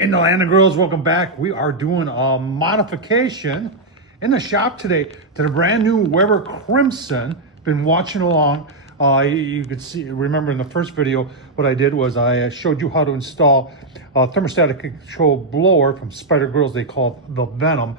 In the land of girls, welcome back. We are doing a modification in the shop today to the brand new Weber Crimson. Been watching along. You could see, remember in the first video, what I did was I showed you how to install a thermostatic control blower from Spider Grills. They call it the Venom.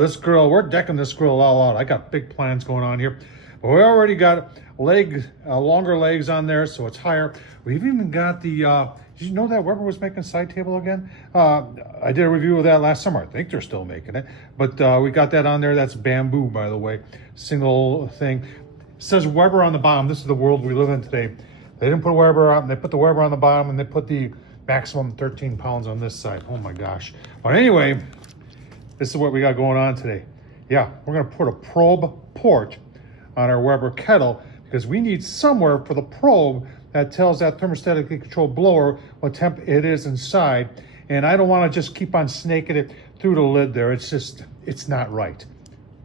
This grill, we're decking this grill all out. I got big plans going on here. But we already got longer legs on there, so it's higher. We've even got the, did you know that Weber was making a side table again? I did a review of that last summer. I think they're still making it. But we got that on there. That's bamboo, by the way. Single thing. It says Weber on the bottom. This is the world we live in today. They didn't put Weber on. They put the Weber on the bottom, and they put the maximum 13 pounds on this side. Oh my gosh. But anyway, this is what we got going on today. Yeah, we're going to put a probe port on our Weber kettle because we need somewhere for the probe that tells that thermostatically controlled blower what temp it is inside. And I don't want to just keep on snaking it through the lid there. It's just, it's not right.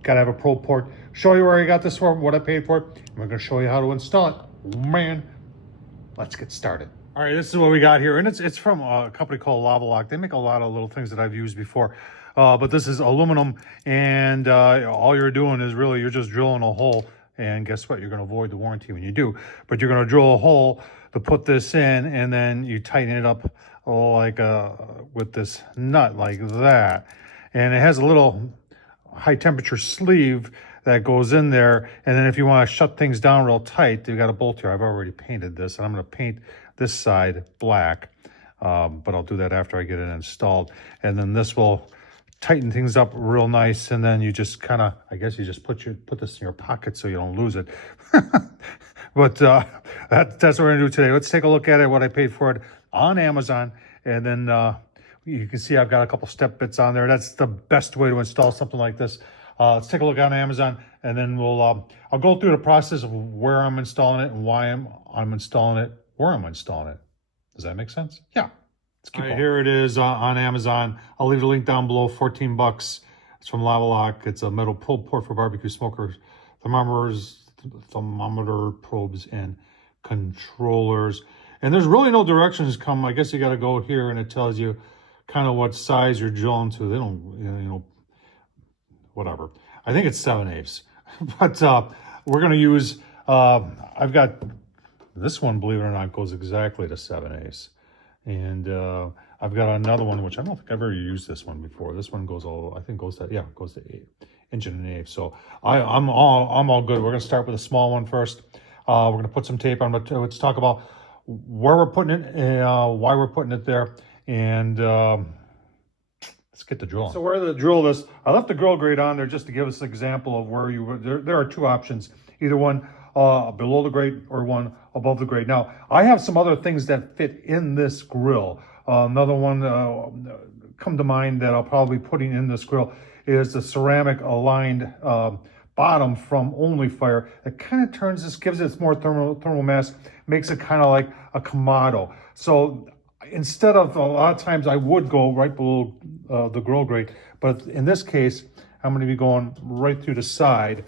Got to have a probe port. Show you where I got this from, what I paid for it. And we're going to show you how to install it. Man, let's get started. All right, this is what we got here. And it's from a company called Lava Lock. They make a lot of little things that I've used before. But this is aluminum. And all you're doing is really, you're just drilling a hole. And guess what? You're going to avoid the warranty when you do. But you're going to drill a hole to put this in, and then you tighten it up like with this nut like that. And it has a little high temperature sleeve that goes in there. And then if you want to shut things down real tight, you got a bolt here. I've already painted this, and I'm going to paint this side black. But I'll do that after I get it installed. And then this will tighten things up real nice, and then you just kind of, I guess you just put this in your pocket so you don't lose it. But that's what we're gonna do today. Let's take a look at it, what I paid for it on Amazon, and then you can see I've got a couple step bits on there. That's the best way to install something like this. Let's take a look on Amazon, and then I'll go through the process of where I'm installing it and why I'm installing it, where I'm installing it. Does that make sense? Yeah. All right, here it is on Amazon. I'll leave the link down below, 14 bucks. It's from Lava Lock. It's a metal probe port for barbecue smokers, thermometer probes, and controllers. And there's really no directions come. I guess you got to go here, and it tells you kind of what size you're drilling to. They don't, you know, whatever. I think it's 7/8. But we're going to use, I've got this one, believe it or not, goes exactly to 7/8. And I've got another one, which I don't think I've ever used this one before. This one goes all, I think goes to, yeah, goes to 1.1 inch. So I'm all good. We're gonna start with a small one first. We're gonna put some tape on, but let's talk about where we're putting it, why we're putting it there, and let's get the drill on. So where to drill this, I left the grill grate on there just to give us an example of where there are two options, either one below the grate or one above the grate. Now, I have some other things that fit in this grill. Another one come to mind that I'll probably be putting in this grill is the ceramic aligned bottom from Only Fire. It kind of turns this, gives it more thermal mass, makes it kind of like a Kamado. So instead of, a lot of times I would go right below the grill grate, but in this case, I'm going to be going right through the side.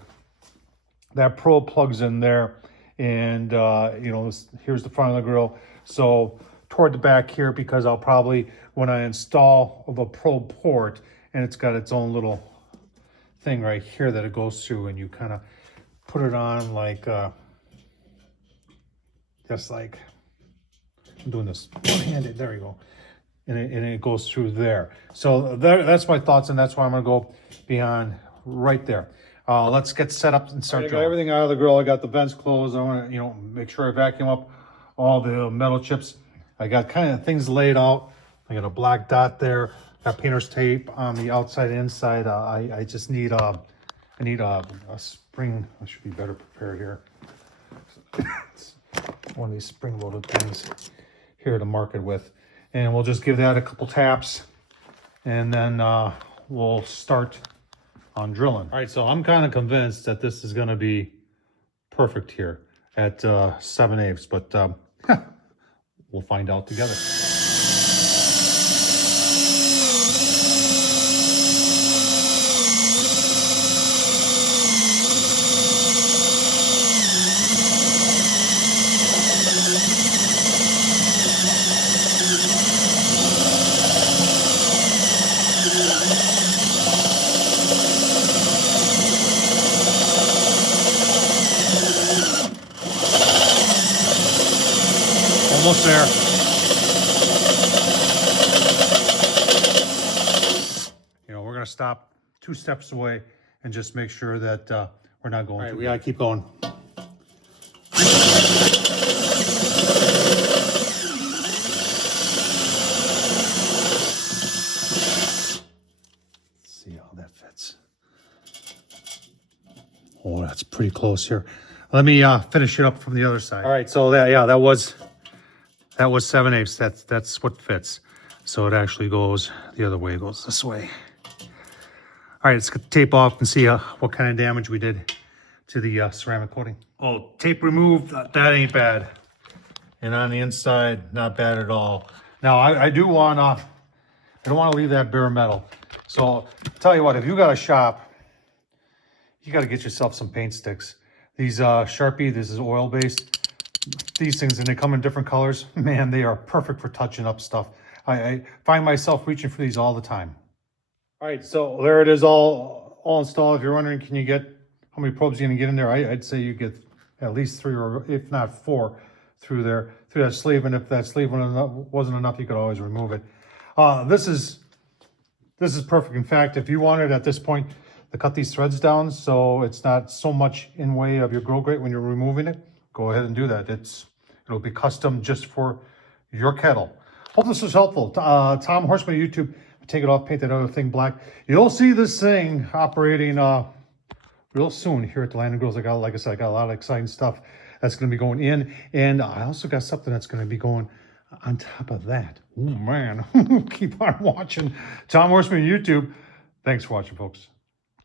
That probe plugs in there, and you know, here's the front of the grill. So toward the back here, because I'll probably, when I install the probe port, and it's got its own little thing right here that it goes through, and you kind of put it on like, just like, I'm doing this one-handed, there you go. And it goes through there. So that's my thoughts, and that's why I'm gonna go beyond right there. Let's get set up and start. I got everything out of the grill. I got the vents closed. I want to, you know, make sure I vacuum up all the metal chips. I got kind of things laid out. I got a black dot there. Got painter's tape on the outside and inside. I just need I need a spring. I should be better prepared here. One of these spring-loaded things here to mark it with, and we'll just give that a couple taps, and then we'll start on drilling. All right, so I'm kind of convinced that this is going to be perfect here at 7/8, but we'll find out together. almost there. You know, we're gonna stop 2 steps away and just make sure that we're not going. All right, we gotta keep going. See how that fits. Oh, that's pretty close here. Let me finish it up from the other side. All right, so that was 7/8. That's what fits. So it actually goes the other way. It goes this way. All right, let's get the tape off and see what kind of damage we did to the ceramic coating. Oh, tape removed. That ain't bad. And on the inside, not bad at all. Now I don't want to leave that bare metal. So I'll tell you what, if you got a shop, you got to get yourself some paint sticks. These Sharpie, this is oil-based. These things, and they come in different colors. Man, they are perfect for touching up stuff. I find myself reaching for these all the time. All right, so there it is, all installed. If you're wondering, can you get, how many probes you're gonna get in there? I'd say you get at least 3 or if not 4 through that sleeve. And if that sleeve wasn't enough, you could always remove it. This is perfect. In fact, if you wanted at this point to cut these threads down so it's not so much in way of your grow grate when you're removing it, go ahead and do that. It'll be custom just for your kettle. Hope this was helpful. Tom Horsman YouTube. Take it off, paint that other thing black. You'll see this thing operating real soon here at the Land and Grills. Like I said, I got a lot of exciting stuff that's going to be going in, and I also got something that's going to be going on top of that. Oh man, keep on watching Tom Horsman YouTube. Thanks for watching, folks.